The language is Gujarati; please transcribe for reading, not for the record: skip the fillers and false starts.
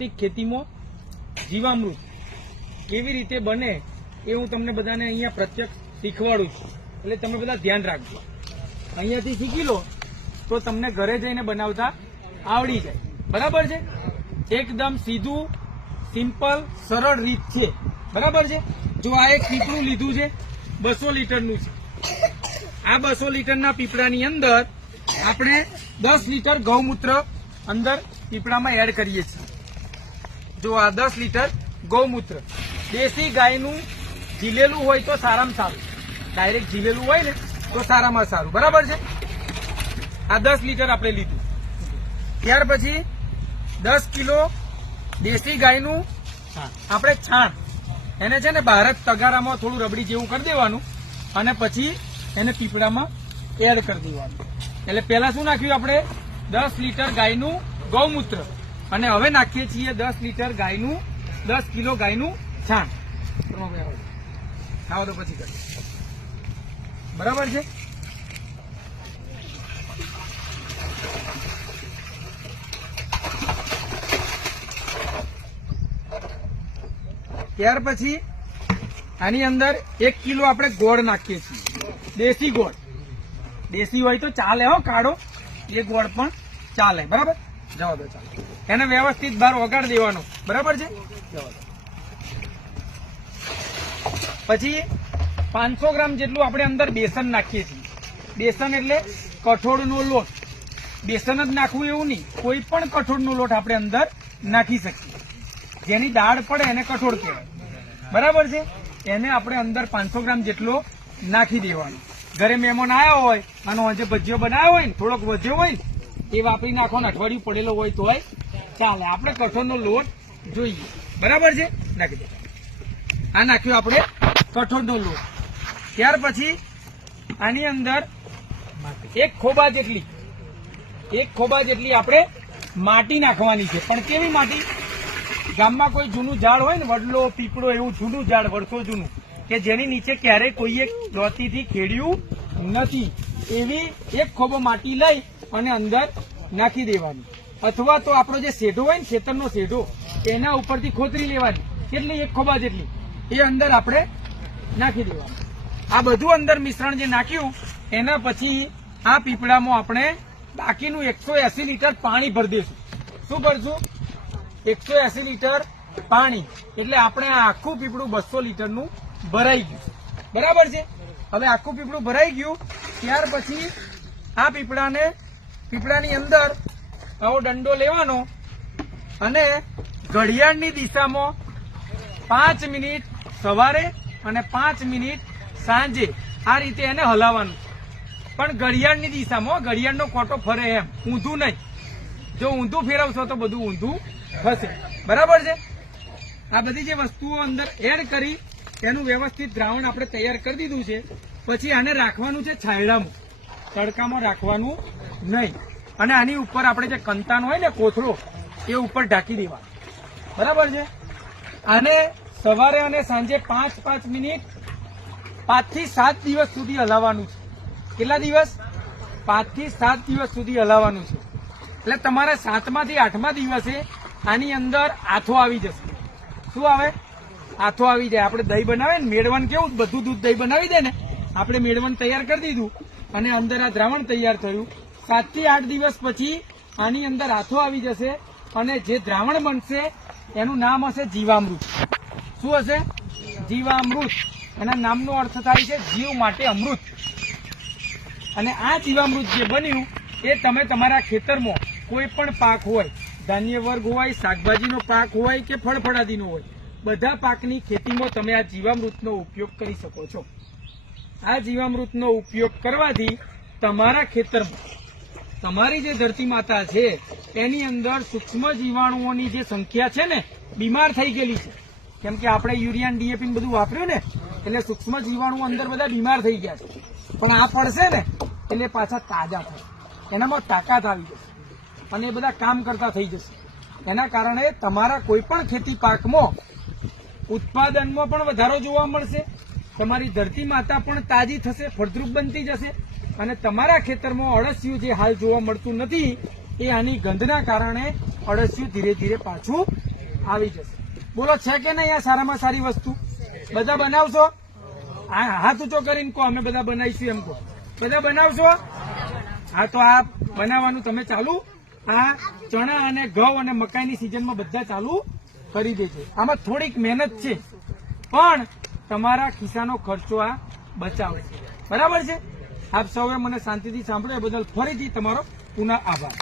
ખેતીમાં જીવામૃત કેવી રીતે બને એ હું તમને બધાને અહીંયા પ્રત્યક્ષ શીખવાડું છું, એટલે તમે બધા ધ્યાન રાખજો. અહીંયાથી શીખી લો તો તમને ઘરે જઈને બનાવતા આવડી જાય. બરાબર છે? એકદમ સીધું, સિમ્પલ, સરળ રીત છે. બરાબર છે? જો આ એક પીપળું લીધું છે, 200 લીટરનું છે. આ 200 લીટરના પીપળાની અંદર આપણે 10 લીટર ગૌમૂત્ર અંદર પીપળામાં એડ કરીએ છીએ. જો આ 10 લીટર ગૌમૂત્ર દેશી ગાયનું ઝીલેલું હોય તો સારામાં સારું, ડાયરેક્ટ ઝીલેલું હોય ને તો સારામાં સારું. બરાબર છે? આ 10 લીટર આપણે લીધું. ત્યાર પછી 10 કિલો દેશી ગાયનું આપણે છાણ, એને છે ને બહાર જ તગારામાં થોડું રબડી જેવું કરી દેવાનું અને પછી એને પીપળામાં એડ કરી દેવાનું. એટલે પહેલા શું નાખ્યું આપણે? 10 લીટર ગાયનું ગૌમૂત્ર અને હવે નાખીએ છીએ 10 લીટર ગાયનું 10 કિલો ગાયનું છાણ. આવો તો પછી કરીએ. બરાબર છે? ત્યાર પછી આની અંદર 1 કિલો આપણે ગોળ નાખીએ છીએ, દેશી ગોળ. દેશી હોય તો ચાલે હો, કાઢો એ ગોળ પણ ચાલે. બરાબર? જવા દો, ચાલો. એને વ્યવસ્થિત બહાર વગાડ દેવાનો. બરાબર છે? જવા દો. પછી 500 ગ્રામ જેટલું આપણે અંદર બેસન નાખીએ છીએ. બેસન એટલે કઠોળનો લોટ. બેસન જ નાખવું એવું નહીં, કોઈ પણ કઠોળનો લોટ આપણે અંદર નાખી શકીએ. જેની દાળ પડે એને કઠોળ કહેવાય. બરાબર છે? એને આપણે અંદર 500 ગ્રામ જેટલો નાખી દેવાનો. ઘરે મહેમાન આવ્યા હોય અને આજે ભજીયો બનાવ્યો હોય ને થોડોક વધ્યો હોય ને એ વાપરી નાખો, અઠવાડિયું પડેલો હોય તોય ચાલે. આપણે કઠોળનો લોટ જોઈએ. બરાબર છે? નાખી દે. આ નાખ્યો આપણે કઠોળનો લોટ. ત્યાર પછી આની અંદર 1 ખોબા જેટલી આપણે માટી નાખવાની છે. પણ કેવી માટી? ગામમાં કોઈ જૂનું ઝાડ હોય ને, વડલો, પીપળો, એવું જૂનું ઝાડ, વર્ષો જૂનું, કે જેની નીચે ક્યારેય કોઈએ લોતીથી ખેડ્યું નથી, એવી 1 ખોબો માટી લઈ અને અંદર નાખી દેવાની. અથવા તો આપણો જે શેઢો હોય ને, ખેતરનો શેઢો, એના ઉપરથી ખોતરી લેવાની. કેટલી? 1 ખોબા જેટલી એ અંદર આપણે નાખી દેવાનું. આ બધું અંદર મિશ્રણ જે નાખ્યું એના પછી આ પીપળામાં આપણે બાકીનું 180 લીટર પાણી ભરી દઈશું. શું ભરશું? 180 લીટર પાણી. એટલે આપણે આ આખું પીપળું 200 લીટરનું ભરાઈ ગયું. બરાબર છે? હવે આખું પીપળું ભરાઈ ગયું ત્યાર પછી આ પીપળાની અંદર આવો દંડો લેવાનો અને ઘડિયાળની દિશામાં 5 મિનિટ સવારે અને 5 મિનિટ સાંજે આ રીતે એને હલાવવાનું. પણ ઘડિયાળની દિશામાં, ઘડિયાળનો કોટો ફરે એમ, ઊંધું નહીં. જો ઊંધું ફેરવશો તો બધું ઊંધું થશે. બરાબર છે? આ બધી જે વસ્તુઓ અંદર એડ કરી એનું વ્યવસ્થિત દ્રાવણ આપણે તૈયાર કરી દીધું છે. પછી આને રાખવાનું છે છાંયડામાં, તડકામાં રાખવાનું નહીં. અને આની ઉપર આપણે જે કંતાન હોય ને, કોથળો, એ ઉપર ઢાંકી દેવા. બરાબર છે? આને સવારે અને સાંજે 5 મિનિટ 5 થી 7 દિવસ સુધી હલાવવાનું છે. કેટલા દિવસ? 5 થી 7 દિવસ સુધી હલાવવાનું છે. એટલે તમારે 7મા થી 8મા દિવસે આની અંદર આથો આવી જશે. શું આવે? આથો આવી જાય. આપણે દહીં બનાવે ને, મેળવણ કેવું બધું દૂધ દહીં બનાવી દે ને, આપણે મેળવણ તૈયાર કરી દીધું અને અંદર આ દ્રાવણ તૈયાર થયું. 7 થી 8 દિવસ પછી આની અંદર આથો આવી જશે અને જે દ્રાવણ બનશે એનું નામ હશે જીવામૃત. શું હશે? જીવામૃત. એના નામનો અર્થ થાય છે જીવ માટે અમૃત. અને આ જીવામૃત જે બન્યું એ તમે તમારા ખેતરમાં કોઈ પણ પાક હોય, ધાન્ય વર્ગ હોય, શાકભાજીનો પાક હોય કે ફળફળાદીનો હોય, બધા પાકની ખેતીમાં તમે આ જીવામૃતનો ઉપયોગ કરી શકો છો. આ જીવામૃતનો ઉપયોગ કરવાથી તમારા ખેતરમાં તમારી જે ધરતી માતા છે એની અંદર સૂક્ષ્મ જીવાણુઓની જે સંખ્યા છે ને, બીમાર થઈ ગયેલી છે. કેમ કે આપણે યુરિયા ડીએપી બધું વાપર્યું ને, એટલે સૂક્ષ્મ જીવાણુઓ અંદર બધા બીમાર થઈ ગયા છે. પણ આ પડશે ને એટલે પાછા તાજા થાય, એનામાં તાકાત આવી જશે અને એ બધા કામ કરતા થઈ જશે. એના કારણે તમારા કોઈ પણ ખેતી પાકમાં ઉત્પાદનમાં પણ વધારો જોવા મળશે, તમારી ધરતી માતા પણ તાજી થશે, ફળદ્રુપ બનતી જશે અને તમારા ખેતરમાં અળસિયું જે હાલ જોવા મળતું નથી એ આની ગંધના કારણે અળસિયું ધીરે ધીરે પાછું આવી જશે. બોલો છે કે નહીં આ સારામાં સારી વસ્તુ? બધા બનાવશો? હાથ ઊંચો કરીને કહો અમે બધા બનાવીશું એમ કહો. બધા બનાવશો? હા તો આ બનાવવાનું તમે ચાલુ આ ચણા અને ઘઉં અને મકાઈની સિઝનમાં બધા ચાલુ કરી દેજો. આમાં થોડીક મહેનત છે પણ તમારા ખિસ્સાનો ખર્ચો આ બચાવશે. બરાબર છે? આપ સૌએ મને શાંતિથી સાંભળ્યો એ બદલ ફરીથી તમારો પુનઃ આભાર.